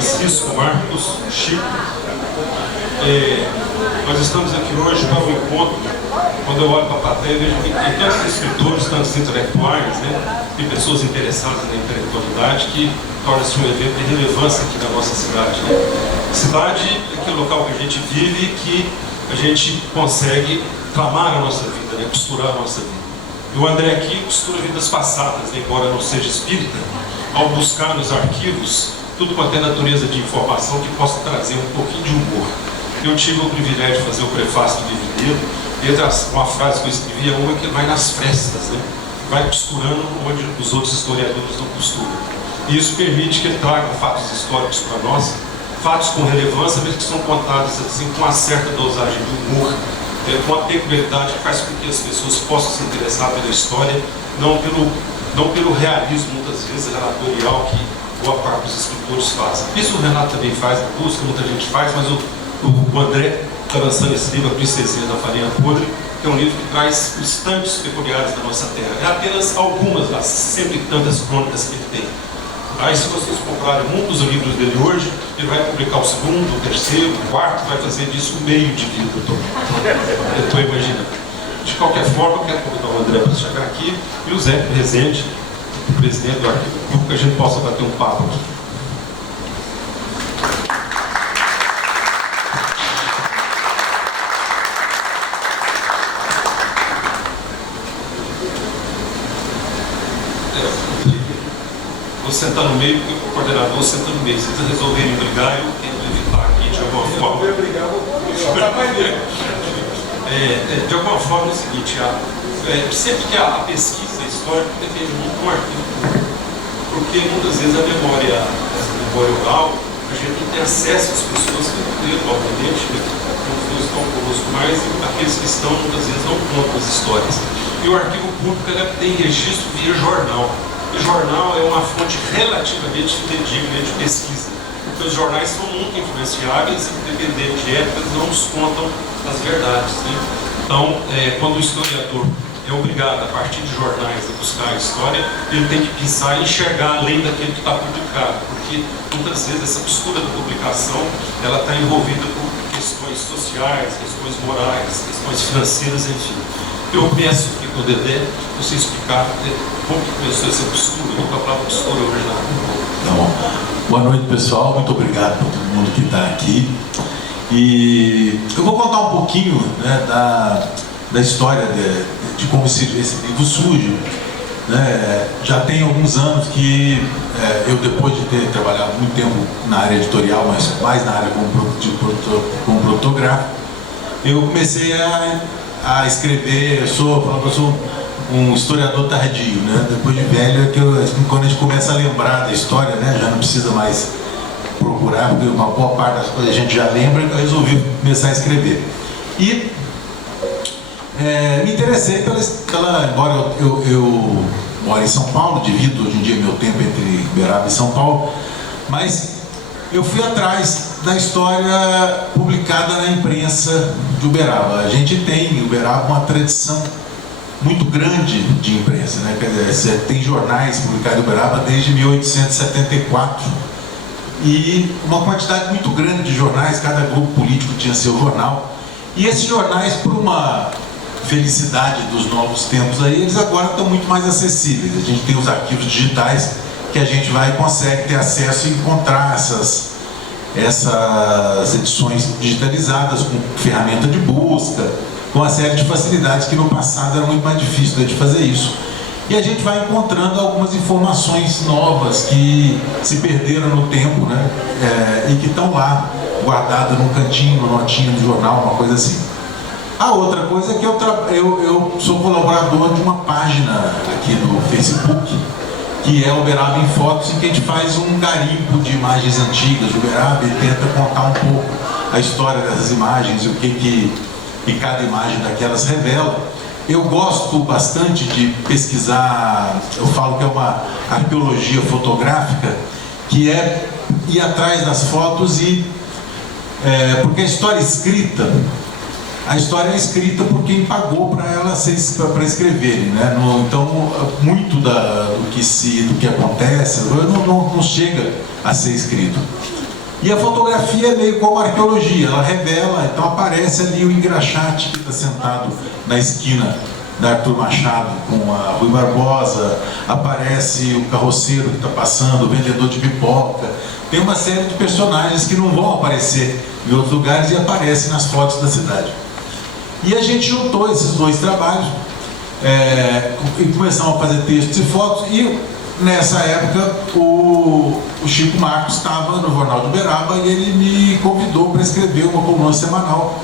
Francisco, Marcos, Chico. Nós estamos aqui hoje para um encontro. Quando eu olho para a plateia, vejo que tem tantos escritores, tantos intelectuais, né? Tem pessoas interessadas na intelectualidade que torna-se um evento de relevância aqui na nossa cidade, né? Cidade é aquele local que a gente vive e que a gente consegue tramar a nossa vida, né? Costurar a nossa vida. E o André aqui costura vidas passadas, né? Embora não seja espírita, ao buscar nos arquivos tudo quanto é natureza de informação que possa trazer um pouquinho de humor. Eu tive o privilégio de fazer o prefácio do livro dele, e uma frase que eu escrevi é uma que vai nas frestas, né? Vai costurando onde os outros historiadores não costuram. E isso permite que ele traga fatos históricos para nós, fatos com relevância, mas que são contados assim, com uma certa dosagem de humor, com uma peculiaridade que faz com que as pessoas possam se interessar pela história, não pelo realismo, muitas vezes, relatorial que boa parte dos escritores fazem. Isso o Renato também faz, a busca, muita gente faz, mas o André está lançando esse livro, A Princesinha da Farinha Podre, que é um livro que traz instantes peculiares da nossa terra. É apenas algumas das sempre tantas crônicas que ele tem. Aí, se vocês comprarem muitos livros dele hoje, ele vai publicar o segundo, o terceiro, o quarto, vai fazer disso um meio de livro. Eu estou imaginando. De qualquer forma, eu quero convidar o André para chegar aqui e o Zé Rezende, o presidente do Arquivo Público, que a gente possa bater um papo aqui. Vou sentar no meio, porque o coordenador senta no meio. Se vocês resolverem brigar, eu tento evitar aqui de alguma forma. De alguma forma é o seguinte, sempre que a pesquisa histórica depende muito do arquivo público, porque muitas vezes a memória oral, a gente não tem acesso às pessoas que leram, obviamente, não estão conosco mais, e aqueles que estão muitas vezes não contam as histórias. E o arquivo público tem registro via jornal. O jornal é uma fonte relativamente fidedigna de pesquisa, porque os jornais são muito influenciáveis e, dependendo de épocas, não nos contam as verdades, né? Então, quando o historiador é obrigado, a partir de jornais, a buscar a história, ele tem que pensar e enxergar além daquilo que está publicado, porque muitas vezes essa costura da publicação ela está envolvida por questões sociais, questões morais, questões financeiras, enfim. Eu peço que com o Dedé você explicar como que começou essa costura, como a palavra costura hoje na Tá bom. Boa noite, pessoal. Muito obrigado por todo mundo que está aqui. E eu vou contar um pouquinho, né, da história de como esse livro surge. Né? Já tem alguns anos que eu, depois de ter trabalhado muito tempo na área editorial, mas mais na área como produtor gráfico, eu comecei a escrever. Eu sou um historiador tardio, né? Depois de velho, quando a gente começa a lembrar da história, né, já não precisa mais procurar, porque uma boa parte das coisas a gente já lembra, então eu resolvi começar a escrever. E me interessei embora eu moro em São Paulo, divido hoje em dia meu tempo entre Uberaba e São Paulo, mas eu fui atrás da história publicada na imprensa de Uberaba. A gente tem em Uberaba uma tradição muito grande de imprensa, né? Quer dizer, tem jornais publicados em Uberaba desde 1874 e uma quantidade muito grande de jornais, cada grupo político tinha seu jornal, e esses jornais, por uma felicidade dos novos tempos aí, eles agora estão muito mais acessíveis. A gente tem os arquivos digitais que a gente vai e consegue ter acesso e encontrar essas edições digitalizadas com ferramenta de busca, com uma série de facilidades que no passado era muito mais difícil de fazer isso. E a gente vai encontrando algumas informações novas que se perderam no tempo, né? E que estão lá, guardadas num cantinho, numa notinha do jornal, uma coisa assim. A outra coisa é que eu sou colaborador de uma página aqui no Facebook, que é Uberaba em Fotos, em que a gente faz um garimpo de imagens antigas de Uberaba e tenta contar um pouco a história dessas imagens e o que cada imagem daquelas revela. Eu gosto bastante de pesquisar, eu falo que é uma arqueologia fotográfica, que é ir atrás das fotos porque a história é escrita por quem pagou para escreverem, né? Então, muito do que acontece não chega a ser escrito. E a fotografia é meio como arqueologia, ela revela, então aparece ali o engraxate que está sentado na esquina da Arthur Machado com a Rui Barbosa, aparece o carroceiro que está passando, o vendedor de pipoca. Tem uma série de personagens que não vão aparecer em outros lugares e aparecem nas fotos da cidade. E a gente juntou esses dois trabalhos e começamos a fazer textos e fotos, e nessa época o Chico Marcos estava no Jornal de Uberaba e ele me convidou para escrever uma coluna semanal,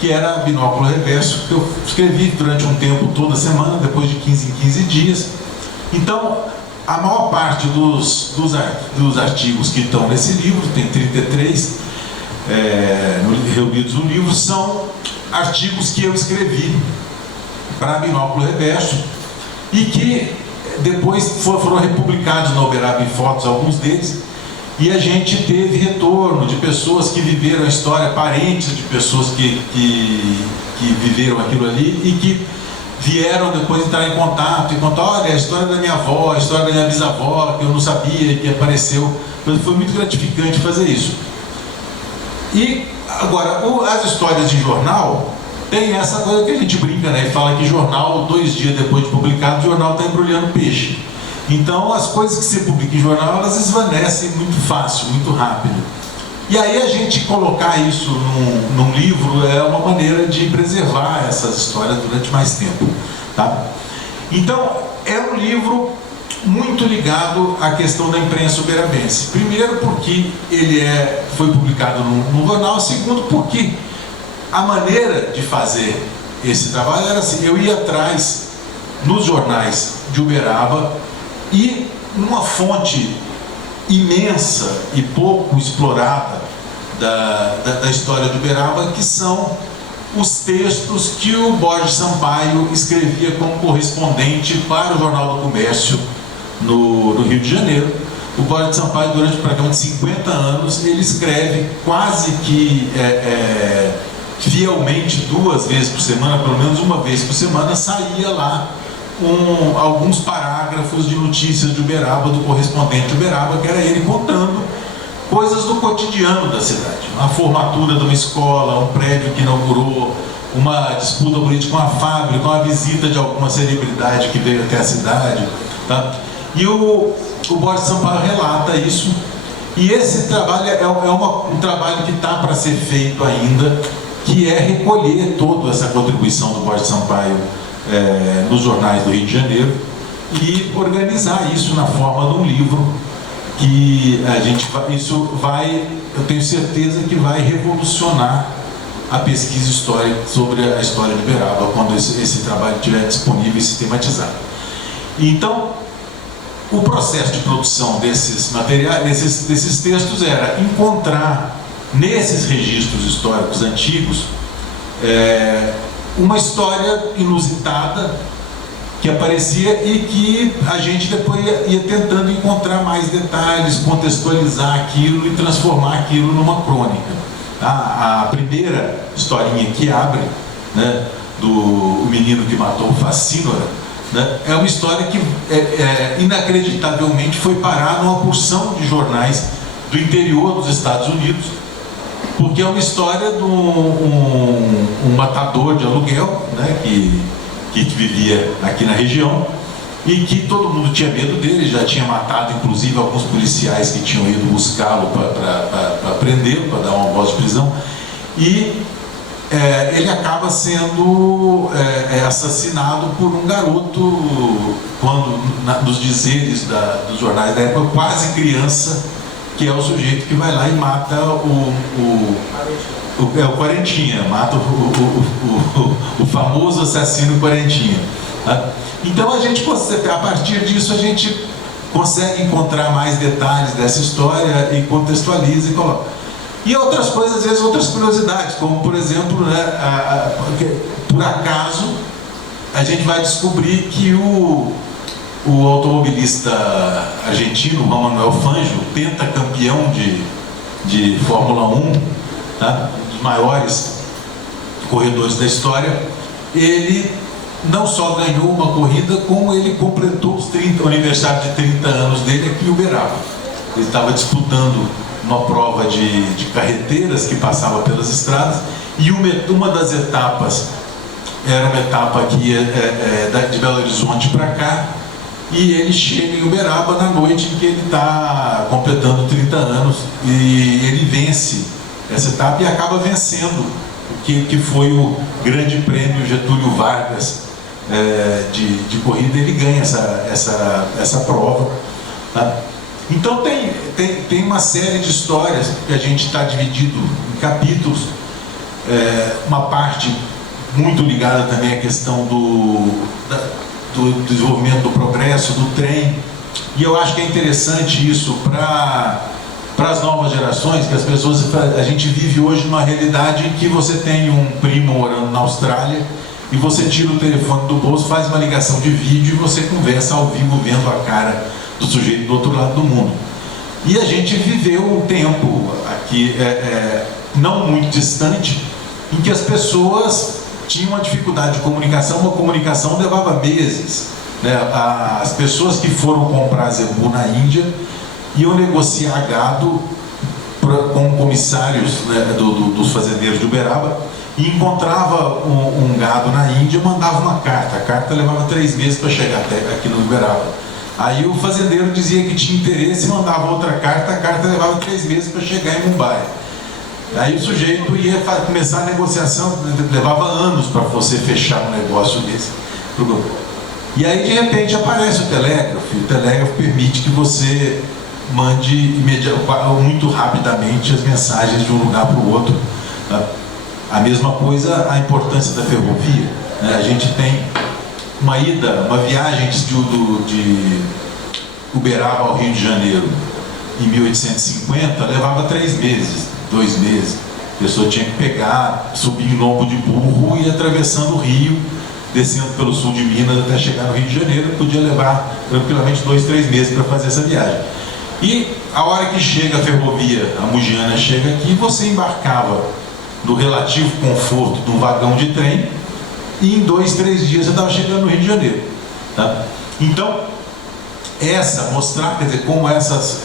que era Binóculo Reverso, que eu escrevi durante um tempo, toda semana, depois de 15 em 15 dias. Então, a maior parte dos artigos que estão nesse livro, tem 33 reunidos no livro, são artigos que eu escrevi para Binóculo Reverso e que depois foram republicados na Uberaba em Fotos, alguns deles, e a gente teve retorno de pessoas que viveram a história, parentes de pessoas que viveram aquilo ali e que vieram depois entrar em contato e contar, olha, a história da minha avó, a história da minha bisavó, que eu não sabia, que apareceu. Foi muito gratificante fazer isso. E agora, as histórias de jornal tem essa coisa que a gente brinca, né? E fala que jornal, 2 dias depois de publicado, o jornal está embrulhando peixe. Então as coisas que se publica em jornal, elas esvanecem muito fácil, muito rápido. E aí a gente colocar isso num livro é uma maneira de preservar essas histórias durante mais tempo, tá? Então é um livro muito ligado à questão da imprensa uberabense. Primeiro porque ele foi publicado num jornal, segundo porque a maneira de fazer esse trabalho era assim, eu ia atrás nos jornais de Uberaba e numa fonte imensa e pouco explorada da história de Uberaba, que são os textos que o Borges Sampaio escrevia como correspondente para o Jornal do Comércio no Rio de Janeiro. O Borges Sampaio, durante praticamente 50 anos, ele escreve quase que fielmente 2 vezes por semana, pelo menos uma vez por semana, saía lá alguns parágrafos de notícias de Uberaba, do correspondente de Uberaba, que era ele contando coisas do cotidiano da cidade. A formatura de uma escola, um prédio que inaugurou, uma disputa política com a fábrica, uma visita de alguma celebridade que veio até a cidade, tá? E o Borges Sampaio relata isso, e esse trabalho é um trabalho que está para ser feito ainda, que é recolher toda essa contribuição do Borges Sampaio nos jornais do Rio de Janeiro e organizar isso na forma de um livro que eu tenho certeza que vai revolucionar a pesquisa histórica sobre a história de Uberaba quando esse trabalho estiver disponível e sistematizado. Então, o processo de produção desses materiais, desses textos, era encontrar nesses registros históricos antigos uma história inusitada que aparecia e que a gente depois ia tentando encontrar mais detalhes, contextualizar aquilo e transformar aquilo numa crônica. A primeira historinha que abre, né, do menino que matou o Facínora, né, é uma história que inacreditavelmente foi parar numa porção de jornais do interior dos Estados Unidos, porque é uma história de um matador de aluguel, né, que vivia aqui na região e que todo mundo tinha medo dele, já tinha matado inclusive alguns policiais que tinham ido buscá-lo para prendê-lo, para dar uma voz de prisão, e ele acaba sendo assassinado por um garoto, nos dizeres dos jornais da época, quase criança, que é o sujeito que vai lá e mata o Quarentinha, mata o famoso assassino Quarentinha. Tá? Então a partir disso a gente consegue encontrar mais detalhes dessa história e contextualiza e coloca. E outras coisas, às vezes outras curiosidades, como por exemplo, né, por acaso a gente vai descobrir que o automobilista argentino, Juan Manuel Fangio, pentacampeão de Fórmula 1, tá? Um dos maiores corredores da história, ele não só ganhou uma corrida, como ele completou o aniversário de 30 anos dele aqui em Uberaba. Ele estava disputando uma prova de carreteiras que passava pelas estradas, e uma das etapas era uma etapa que ia de Belo Horizonte para cá, e ele chega em Uberaba na noite em que ele está completando 30 anos, e ele vence essa etapa e acaba vencendo o que foi o grande prêmio Getúlio Vargas de corrida. Ele ganha essa prova, tá? Então tem uma série de histórias que a gente está dividido em capítulos, uma parte muito ligada também à questão do desenvolvimento do progresso, do trem, e eu acho que é interessante isso para as novas gerações, que as pessoas, a gente vive hoje numa realidade em que você tem um primo morando na Austrália e você tira o telefone do bolso, faz uma ligação de vídeo e você conversa ao vivo vendo a cara do sujeito do outro lado do mundo. E a gente viveu um tempo aqui não muito distante em que as pessoas tinha uma dificuldade de comunicação, uma comunicação levava meses, né? As pessoas que foram comprar zebu na Índia iam negociar gado com comissários, né, dos fazendeiros de Uberaba, e encontrava um gado na Índia, mandava uma carta. A carta levava 3 meses para chegar até aqui no Uberaba. Aí o fazendeiro dizia que tinha interesse e mandava outra carta, a carta levava 3 meses para chegar em Mumbai. Aí o sujeito ia começar a negociação, levava anos para você fechar um negócio desse. E aí de repente aparece o telégrafo permite que você mande muito rapidamente as mensagens de um lugar para o outro, tá? A mesma coisa a importância da ferrovia, né? A gente tem uma viagem de Uberaba ao Rio de Janeiro em 1850, levava 3 meses. 2 meses, a pessoa tinha que pegar, subir em lombo de burro e ir atravessando o rio, descendo pelo sul de Minas até chegar no Rio de Janeiro. Podia levar tranquilamente 2, 3 meses para fazer essa viagem. E a hora que chega a ferrovia, a Mugiana chega aqui, você embarcava no relativo conforto de um vagão de trem e em 2, 3 dias você estava chegando no Rio de Janeiro, tá? Então, mostrar, quer dizer, como essas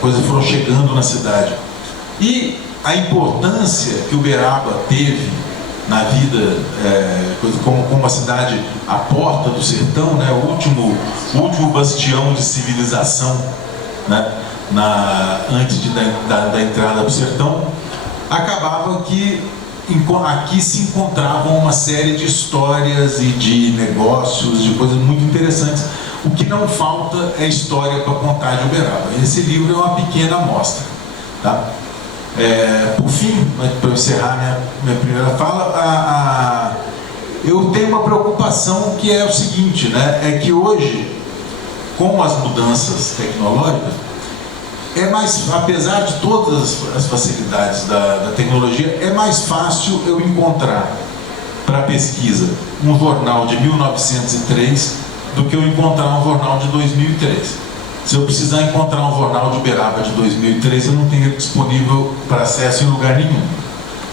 coisas foram chegando na cidade. E a importância que Uberaba teve na vida, como a cidade, a porta do sertão, né, o último bastião de civilização, né, antes da entrada para o sertão, acabava que aqui se encontravam uma série de histórias e de negócios, de coisas muito interessantes. O que não falta é história para contar de Uberaba. Esse livro é uma pequena amostra, tá? Por fim, para encerrar minha primeira fala, eu tenho uma preocupação que é o seguinte, né? É que hoje, com as mudanças tecnológicas, apesar de todas as facilidades da tecnologia, é mais fácil eu encontrar para pesquisa um jornal de 1903 do que eu encontrar um jornal de 2003. Se eu precisar encontrar um jornal de Uberaba de 2003, eu não tenho disponível para acesso em lugar nenhum,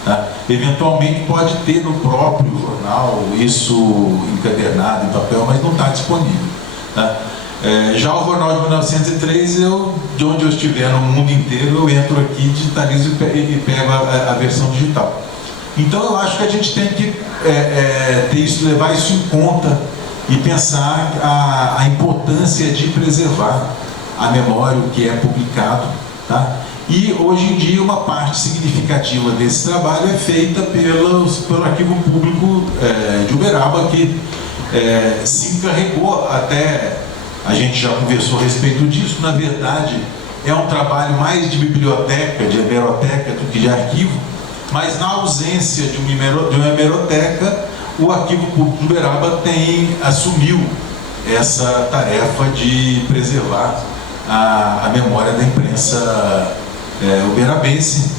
tá? Eventualmente pode ter no próprio jornal isso encadernado em papel, mas não está disponível, tá? Já o jornal de 1903, de onde eu estiver no mundo inteiro, eu entro aqui, digitalizo e pego a versão digital. Então eu acho que a gente tem que levar isso em conta e pensar a importância de preservar a memória, o que é publicado, tá? E hoje em dia uma parte significativa desse trabalho é feita pelo Arquivo Público de Uberaba, que se encarregou até. A gente já conversou a respeito disso. Na verdade, é um trabalho mais de biblioteca, de hemeroteca, do que de arquivo, mas na ausência de uma hemeroteca, o Arquivo Público de Uberaba assumiu essa tarefa de preservar a memória da imprensa uberabense,